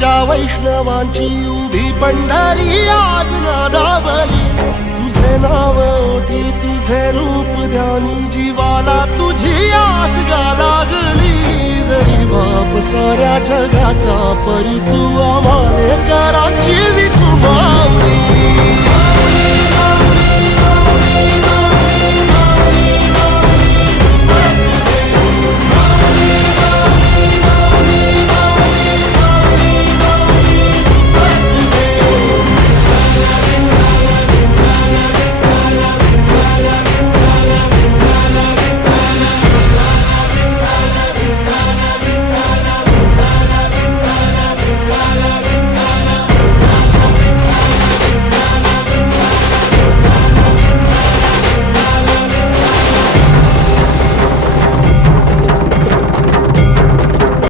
माझ्या वैष्णवांची उभी पंढरी आज नादावली. तुझे नाव ओठी तुझे रूप ध्यानी जीवाला तुझी आस गा लागली. जरी बाप साऱ्या जगाचा परी तू आम्हाले कराची विठू माऊली.